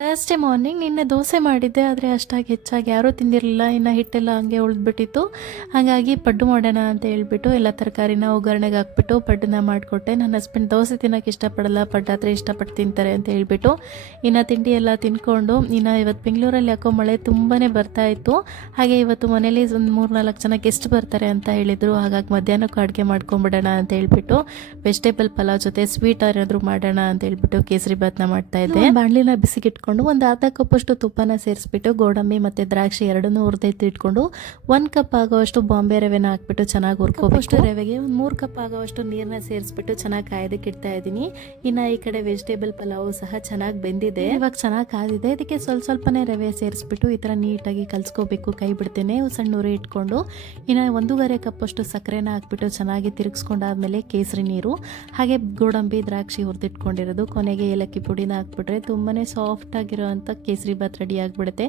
Thursday morning ನಿನ್ನೆ ದೋಸೆ ಮಾಡಿದ್ದೆ, ಆದರೆ ಅಷ್ಟಾಗಿ ಹೆಚ್ಚಾಗಿ ಯಾರೂ ತಿಂದಿರಲಿಲ್ಲ. ಇನ್ನು ಹಿಟ್ಟೆಲ್ಲ ಹಂಗೆ ಉಳಿದ್ಬಿಟ್ಟಿತ್ತು. ಹಾಗಾಗಿ ಪಡ್ಡು ಮಾಡೋಣ ಅಂತ ಹೇಳ್ಬಿಟ್ಟು ಎಲ್ಲ ತರಕಾರಿನ ಒಗ್ಗರಣೆಗೆ ಹಾಕ್ಬಿಟ್ಟು ಪಡ್ಡನ್ನ ಮಾಡಿಕೊಟ್ಟೆ. ನನ್ನ ಹಸ್ಬೆಂಡ್ ದೋಸೆ ತಿನ್ನೋಕೆ ಇಷ್ಟಪಡಲ್ಲ, ಪಡ್ಡು ಆದರೆ ಇಷ್ಟಪಟ್ಟು ತಿಂತಾರೆ ಅಂತ ಹೇಳಿಬಿಟ್ಟು ಇನ್ನು ತಿಂಡಿ ಎಲ್ಲ ತಿನ್ಕೊಂಡು ಇನ್ನು ಇವತ್ತು ಬೆಂಗಳೂರಲ್ಲಿ ಯಾಕೋ ಮಳೆ ತುಂಬಾ ಬರ್ತಾ ಇತ್ತು. ಹಾಗೆ ಇವತ್ತು ಮನೇಲಿ ಒಂದು ಮೂರು ನಾಲ್ಕು ಜನ ಗೆಸ್ಟ್ ಬರ್ತಾರೆ ಅಂತ ಹೇಳಿದರು. ಹಾಗಾಗಿ ಮಧ್ಯಾಹ್ನಕ್ಕೂ ಅಡುಗೆ ಮಾಡ್ಕೊಂಬಿಡೋಣ ಅಂತ ಹೇಳಿಬಿಟ್ಟು ವೆಜಿಟೇಬಲ್ ಪಲಾವ್ ಜೊತೆ ಸ್ವೀಟ್ ಏನಾದರೂ ಮಾಡೋಣ ಅಂತ ಹೇಳ್ಬಿಟ್ಟು ಕೇಸರಿ ಮಾಡ್ತಾ ಇದ್ದೆ. ಬಾಣಲಿನ ಬಿಸಿಗೆ ಇಟ್ಕೊಂಡು ಒಂದು ಅರ್ಧ ಕಪ್ಪಷ್ಟು ತುಪ್ಪನ ಸೇರಿಸ್ಬಿಟ್ಟು ಗೋಡಂಬಿ ಮತ್ತು ದ್ರಾಕ್ಷಿ ಎರಡನ್ನೂ ಹುರಿದೈತಿ ಇಟ್ಕೊಂಡು ಒಂದು ಕಪ್ ಆಗೋವಷ್ಟು ಬಾಂಬೆ ರವೆನ ಹಾಕ್ಬಿಟ್ಟು ಚೆನ್ನಾಗಿ ಹುರ್ಕೋಬೇಕು. ರವೆಗೆ ಒಂದು ಮೂರು ಕಪ್ ಆಗೋವಷ್ಟು ನೀರನ್ನ ಸೇರಿಸ್ಬಿಟ್ಟು ಚೆನ್ನಾಗಿ ಕಾಯೋದಕ್ಕೆ ಇಡ್ತಾ ಇದ್ದೀನಿ. ಇನ್ನು ಈ ಕಡೆ ವೆಜಿಟೇಬಲ್ ಪಲಾವು ಸಹ ಚೆನ್ನಾಗಿ ಬೆಂದಿದೆ. ಇವಾಗ ಚೆನ್ನಾಗಿ ಕಾದಿದೆ ಇದಕ್ಕೆ ಸ್ವಲ್ಪ ಸ್ವಲ್ಪನೇ ರವೆ ಸೇರಿಸ್ಬಿಟ್ಟು ಈ ಥರ ನೀಟಾಗಿ ಕಲಸ್ಕೋಬೇಕು. ಕೈ ಬಿಡ್ತೇನೆ. ಸಣ್ಣ ಉರಿ ಇಟ್ಕೊಂಡು ಇನ್ನು ಒಂದೂವರೆ ಕಪ್ಪಷ್ಟು ಸಕ್ಕರೆನ ಹಾಕ್ಬಿಟ್ಟು ಚೆನ್ನಾಗಿ ತಿರುಗಿಸ್ಕೊಂಡಾದ್ಮೇಲೆ ಕೇಸರಿ ನೀರು. ಹಾಗೆ ಗೋಡಂಬಿ ದ್ರಾಕ್ಷಿ ಹುರಿದಿಟ್ಕೊಂಡಿರೋದು. ಕೊನೆಗೆ ಏಲಕ್ಕಿ ಪುಡಿನ ಹಾಕ್ಬಿಟ್ರೆ ತುಂಬಾ ಸಾಫ್ಟ್ ಆಗಿರೋವಂಥ ಕೇಸರಿ ಬಾತ್ ರೆಡಿ ಆಗಿಬಿಡುತ್ತೆ.